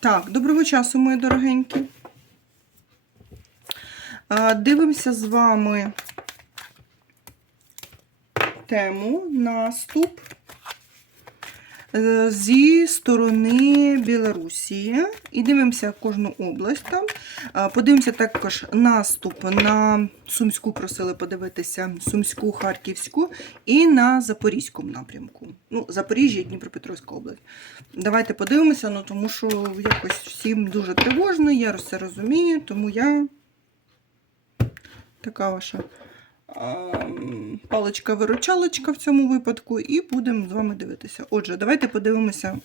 Так, доброго часу, мої дорогенькі. Дивимося з вами тему наступ зі сторони Білорусі. І дивимося кожну область там. Подивимося також наступ на Сумську, просили подивитися, Сумську, Харківську і на Запорізькому напрямку. Ну, Запоріжжя і Дніпропетровська область. Давайте подивимося, ну тому що якось всім дуже тривожно, я все розумію, тому я така ваша паличка-виручалочка в цьому випадку, і будемо з вами дивитися. Отже, давайте подивимося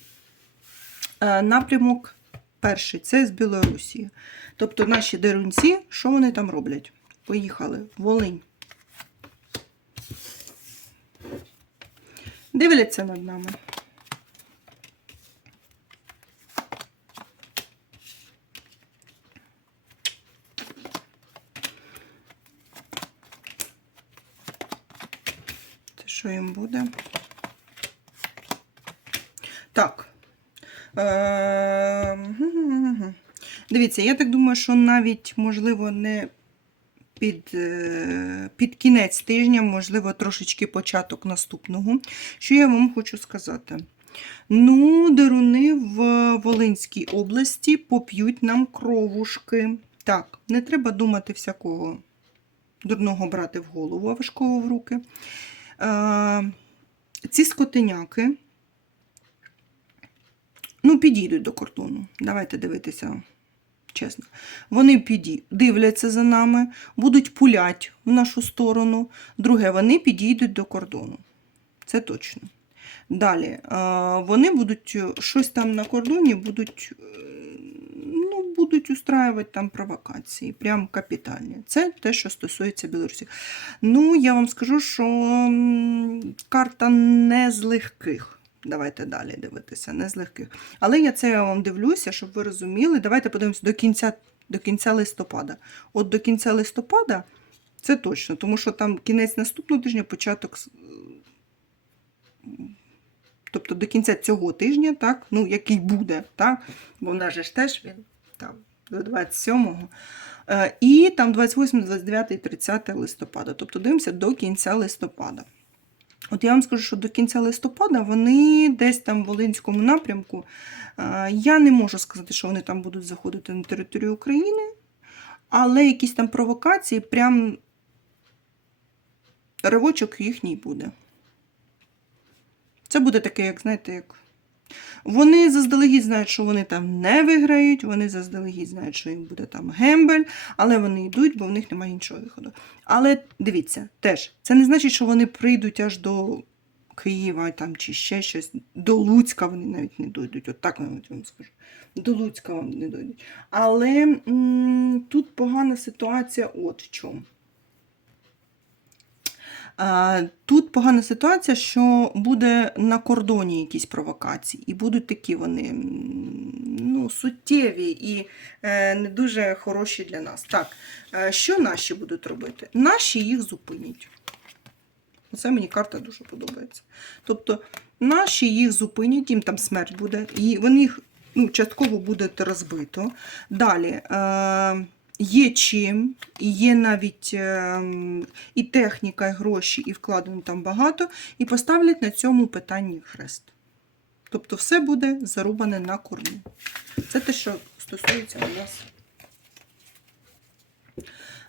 е, напрямок перший це з Білорусі. Тобто наші дерунці, що вони там роблять? Поїхали. Волинь. Дивляться над нами. Що їм буде? Так. Е. Дивіться, я так думаю, що навіть, можливо, не під, е, під кінець тижня, можливо, трошечки початок наступного. Що я вам хочу сказати? Ну, деруни в Волинській області поп'ють нам кровушки. Так, не треба думати всякого дурного брати в голову, а важкого в руки. Е, ці скотиняки ну, підійдуть до кордону. Давайте дивитися чесно. Вони піді... дивляться за нами, будуть пулять в нашу сторону. Друге, вони підійдуть до кордону. Це точно. Далі, е, вони будуть е, щось там на кордоні, будуть, будуть устраювати там провокації, прям капітальні. Це те, що стосується Білорусі. Ну, я вам скажу, що карта не з легких. Давайте далі дивитися, не з легких. Але я це я вам дивлюся, щоб ви розуміли. Давайте подивимося до кінця, до кінця листопада. От до кінця листопада це точно, тому що там кінець наступного тижня, початок. Тобто до кінця цього тижня, так, ну, який буде, так, бо в нас же ж теж він там до 27-го. Е, І там 28, 29 30 листопада. Тобто дивимося до кінця листопада. От я вам скажу, що до кінця листопада вони десь там в Волинському напрямку. е, Я не можу сказати, що вони там будуть заходити на територію України, але якісь там провокації, прям ривочок їхній буде. Це буде таке, як знаєте, як. Вони заздалегідь знають, що вони там не виграють, вони заздалегідь знають, що їм буде там гембель, але вони йдуть, бо в них немає іншого виходу. Але дивіться, теж, це не значить, що вони прийдуть аж до Києва там, чи ще щось. До Луцька вони навіть не дойдуть. От так навіть вам скажу. До Луцька вам не дойдуть. Але м, тут погана ситуація от в чому. Тут погана ситуація, що буде на кордоні якісь провокації, і будуть такі вони ну, суттєві і е, не дуже хороші для нас. Так, е, що наші будуть робити? Наші їх зупинять. Оце мені карта дуже подобається. Тобто, наші їх зупинять, їм там смерть буде, і вони їх ну, частково буде розбито. Далі. Е, Є чим, і є навіть е, і техніка, і гроші, і вкладено там багато, і поставлять на цьому питанні хрест. Тобто все буде зарубане на корні. Це те, що стосується у нас.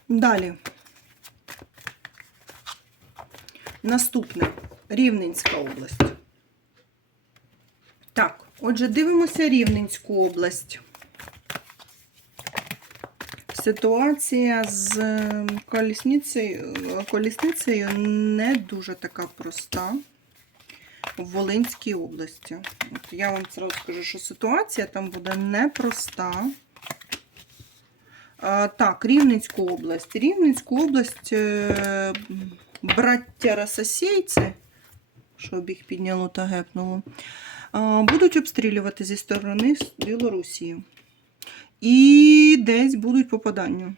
Далі. Наступне Рівненська область. Так, отже, дивимося Рівненську область. Ситуація з е, колісницею, колісницею не дуже така проста в Волинській області. От я вам зразу скажу, що ситуація там буде непроста. Так, Рівненську область. Рівненську область е, браття Рососейці, щоб їх підняло та гепнуло, будуть обстрілювати зі сторони Білорусі. І десь будуть попадання.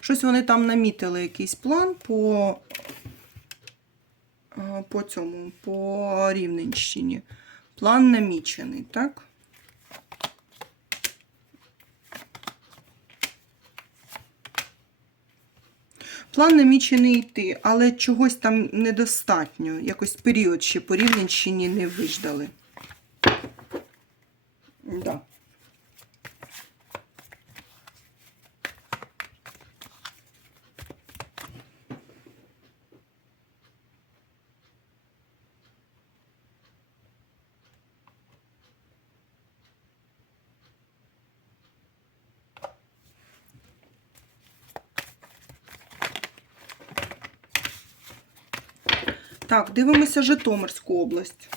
Щось вони там намітили якийсь план по, е, по цьому, по Рівненщині. План намічений, так? План намічений йти, але чогось там недостатньо. Якось період ще по Рівненщині не виждали. Да. Так, дивимося Житомирську область.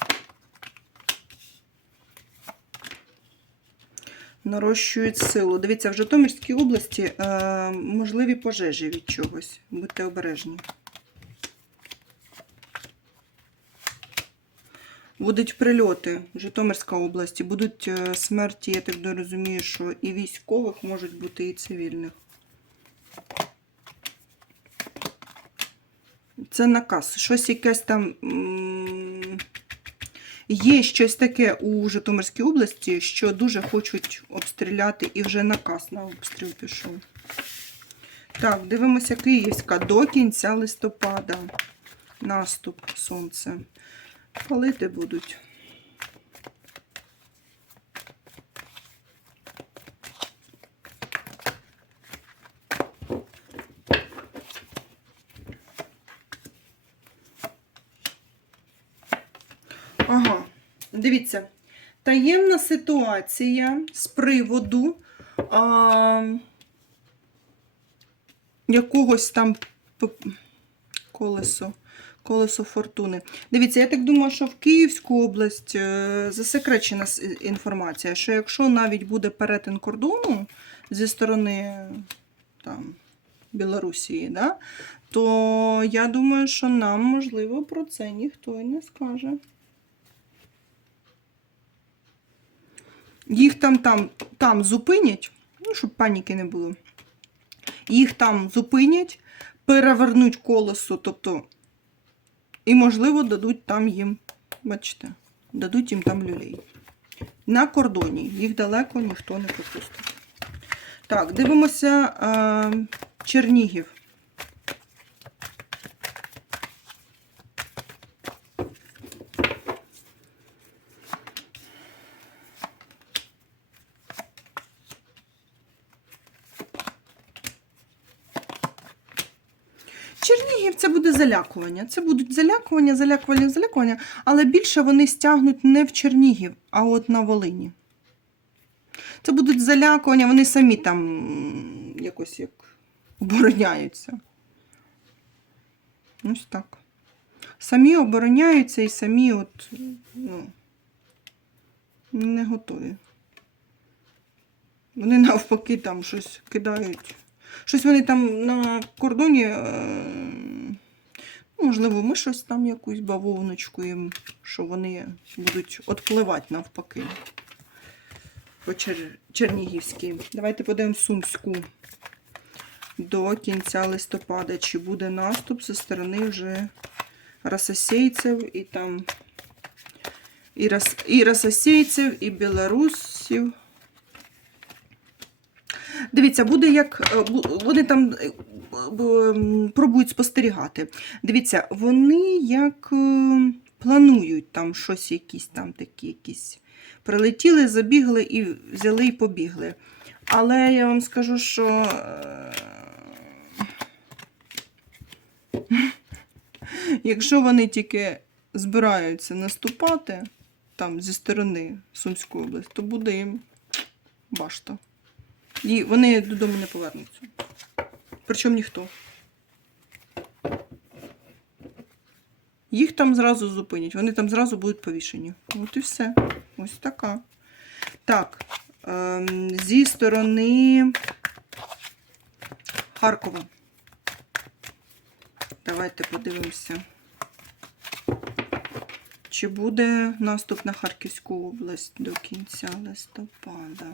Нарощують силу. Дивіться, в Житомирській області е, можливі пожежі від чогось. Будьте обережні. Будуть прильоти в Житомирській області, будуть е, смерті, я так розумію, що і військових можуть бути, і цивільних. Це наказ. Щось якесь там. Є щось таке у Житомирській області, що дуже хочуть обстріляти, і вже наказ на обстріл пішов. Так, дивимося Київська до кінця листопада. Наступ сонце. Палити будуть. Ага, дивіться. Таємна ситуація з приводу а, якогось там колесо, колесо фортуни. Дивіться, я так думаю, що в Київську область е, засекречена інформація, що якщо навіть буде перетин кордону зі сторони там, Білорусі, да, то я думаю, що нам, можливо, про це ніхто і не скаже. Їх там, там, там зупинять, ну, щоб паніки не було. Їх там зупинять, перевернуть колесо, тобто, і, можливо, дадуть там їм, бачите, дадуть їм там люлей. На кордоні. Їх далеко ніхто не пропустить. Так, дивимося е, Чернігів. Чернігів це буде залякування. Це будуть залякування, залякування, залякування, але більше вони стягнуть не в Чернігів, а от на Волині. Це будуть залякування, вони самі там якось як обороняються. Ось так. Самі обороняються і самі от, ну, не готові. Вони навпаки там щось кидають. Щось вони там на кордоні, е, можливо, ми щось там якусь бавовночку їм, що вони будуть отпливати навпаки. По Чер... Чернігівській. Давайте подивимо Сумську. До кінця листопада. Чи буде наступ зі сторони вже рососейців і там і, рос... і рососейців, і білорусів. Дивіться, буде як е, вони там е, м, пробують спостерігати. Дивіться, вони як е, планують там щось, якісь там такі якісь. Прилетіли, забігли і взяли і побігли. Але я вам скажу, що е, якщо вони тільки збираються наступати там зі сторони Сумської області, то буде їм башта. І вони додому не повернуться. Причому ніхто. Їх там зразу зупинять, вони там зразу будуть повішені. От і все. Ось така. Так, ем, зі сторони Харкова. Давайте подивимося. Чи буде наступ на Харківську область до кінця листопада?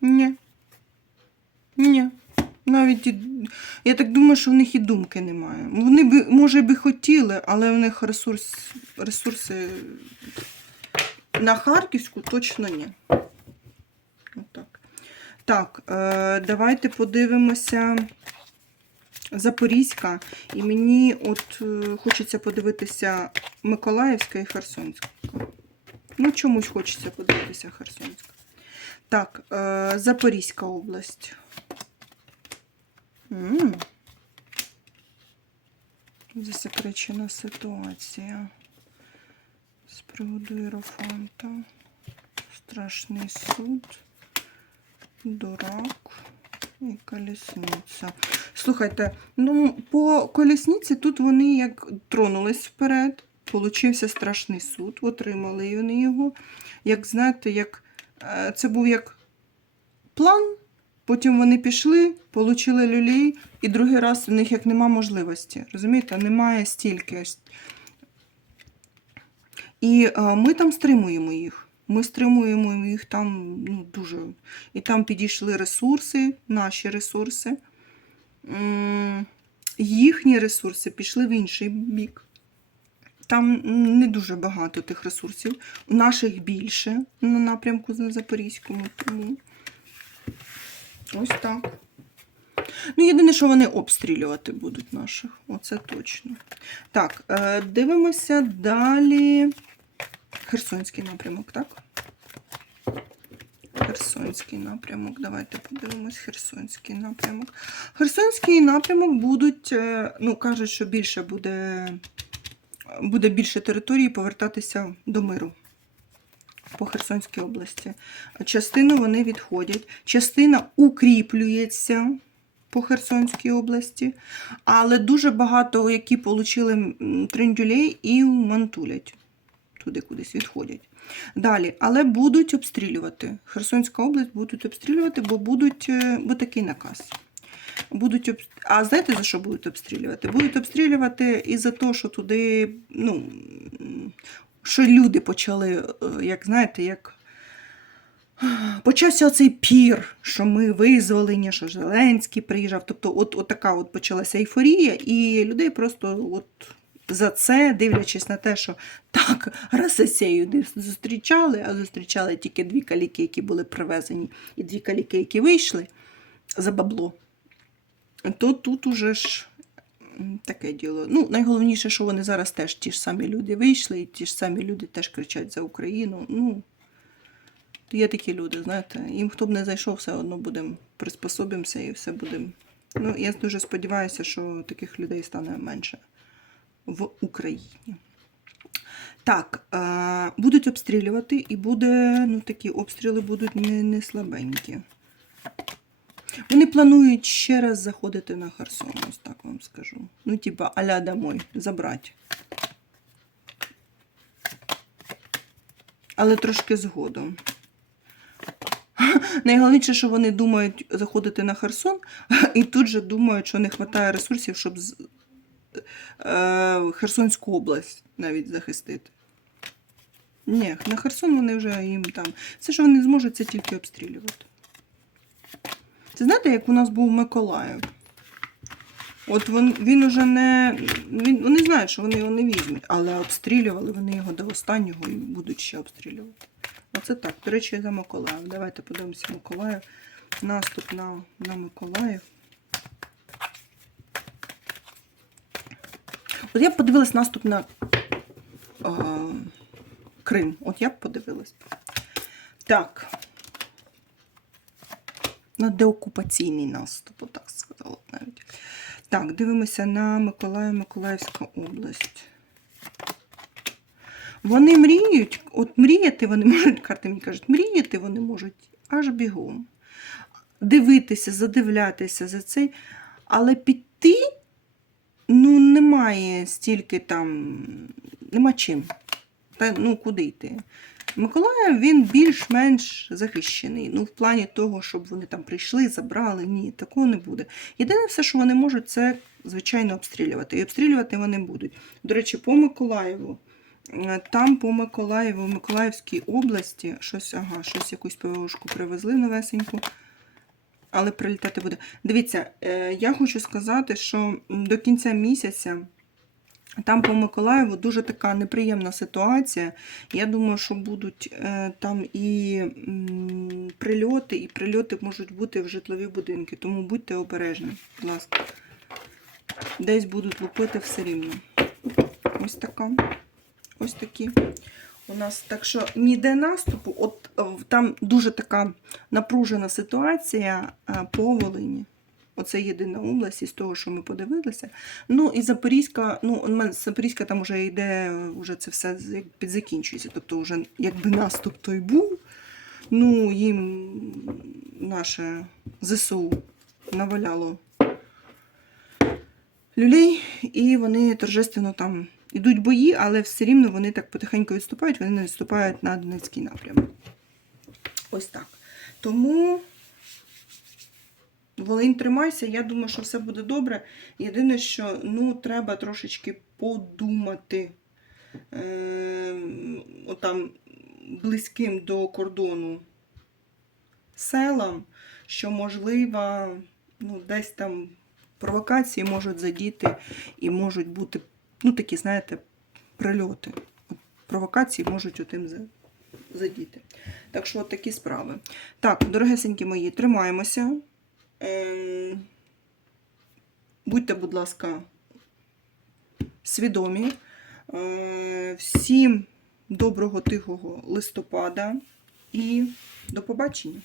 Ні. Ні. Навіть Я так думаю, що в них і думки немає. Вони би, може, би хотіли, але в них ресурс, ресурси на Харківську точно ні. Отак. Так, е, давайте подивимося Запорізька. І мені от е, хочеться подивитися Миколаївська і Херсонська. Ну, чомусь хочеться подивитися Херсонська. Так, е, Запорізька область. М. Засекречена ситуація. З приводу Єрофанта. Страшний суд. Дурак і колісниця. Слухайте, ну по колісниці тут вони як тронулись вперед. Получився страшний суд, отримали вони його. Як знаєте, як це був як план. Потім вони пішли, отримали люлей, і другий раз у них як нема можливості. Розумієте, немає стільки. І е, ми там стримуємо їх. Ми стримуємо їх там ну, дуже. І там підійшли ресурси, наші ресурси. Їхні ресурси пішли в інший бік. Там не дуже багато тих ресурсів. У наших більше на напрямку на Запорізькому. Тому ось так. Ну, єдине, що вони обстрілювати будуть наших. Оце точно. Так, е, дивимося далі. Херсонський напрямок, так? Херсонський напрямок. Давайте подивимось Херсонський напрямок. Херсонський напрямок будуть, е, ну, кажуть, що більше буде, буде більше території повертатися до миру по Херсонській області. Частину вони відходять, частина укріплюється по Херсонській області, але дуже багато, які отримали триндюлей і мантулять. Туди кудись відходять. Далі, але будуть обстрілювати. Херсонська область будуть обстрілювати, бо будуть, е, бо такий наказ. Будуть об... А знаєте, за що будуть обстрілювати? Будуть обстрілювати і за те, що туди, ну, що люди почали, е, як знаєте, як почався оцей пір, що ми визволені, що Зеленський приїжджав. Тобто, от, от така от почалася ейфорія, і людей просто от за це, дивлячись на те, що так, Росесею зустрічали, а зустрічали тільки дві каліки, які були привезені, і дві каліки, які вийшли за бабло, то тут уже ж таке діло. Ну, найголовніше, що вони зараз теж ті ж самі люди вийшли, і ті ж самі люди теж кричать за Україну. Ну, є такі люди, знаєте, їм хто б не зайшов, все одно будемо приспособимося і все будемо. Ну, я дуже сподіваюся, що таких людей стане менше в Україні. Так, е, будуть обстрілювати, і буде, ну, такі обстріли будуть не, не слабенькі. Вони планують ще раз заходити на Херсон, ось так вам скажу. Ну, типа, аля домой, забрати. Але трошки згодом. Найголовніше, що вони думають заходити на Херсон, і тут же думають, що не вистачає ресурсів, щоб е, Херсонську область навіть захистити. Ні, на Херсон вони вже їм там. Все, що вони зможуть, це тільки обстрілювати. Це знаєте, як у нас був Миколаїв? От він, він уже не. Він, вони знають, що вони його не візьмуть, але обстрілювали вони його до останнього і будуть ще обстрілювати. Оце так. До речі, за Миколаїв. Давайте подивимося Миколаїв. Наступ на, на Миколаїв. От я б подивилась наступ на е, Крим. От я б подивилась. Так. На деокупаційний наступ, отак сказала навіть. Так, дивимося на Миколаїв, Миколаївська область. Вони мріють, от мріяти вони можуть, карти мені кажуть, мріяти вони можуть аж бігом. Дивитися, задивлятися за цей, але піти ну, немає стільки там, нема чим. Ну, куди йти? Миколаїв він більш-менш захищений. Ну, в плані того, щоб вони там прийшли, забрали. Ні, такого не буде. Єдине все, що вони можуть, це, звичайно, обстрілювати. І обстрілювати вони будуть. До речі, по Миколаєву. е, Там по Миколаєву, в Миколаївській області, щось, ага, щось якусь ПВОшку привезли новесеньку. але прилітати буде. Дивіться, е, я хочу сказати, що до кінця місяця там по Миколаєву дуже така неприємна ситуація. Я думаю, що будуть е, там і прильоти, і прильоти можуть бути в житлові будинки. Тому будьте обережні, будь ласка. Десь будуть лупити все рівно. Ось така. Ось такі. У нас так що ніде наступу, от е, там дуже така напружена ситуація е, по Волині. Оце єдина область із того, що ми подивилися. Ну і Запорізька, ну Запорізька там вже йде, вже це все підзакінчується. Тобто, вже якби наступ той був, ну їм наше ЗСУ наваляло люлей, і вони торжественно там ідуть бої, але все рівно вони так потихеньку відступають, вони не відступають на Донецький напрямок. Ось так. Тому Волинь, тримайся, я думаю, що все буде добре. Єдине, що ну, треба трошечки подумати е, отам близьким до кордону селам, що можливо, ну, десь там провокації можуть задіти і можуть бути, ну, такі, знаєте, прильоти. Провокації можуть отим задіти. Так що от такі справи. Так, дорогесенькі мої, тримаємося. Ем, Будьте, будь ласка, свідомі. Е, Всім доброго тихого листопада і до побачення.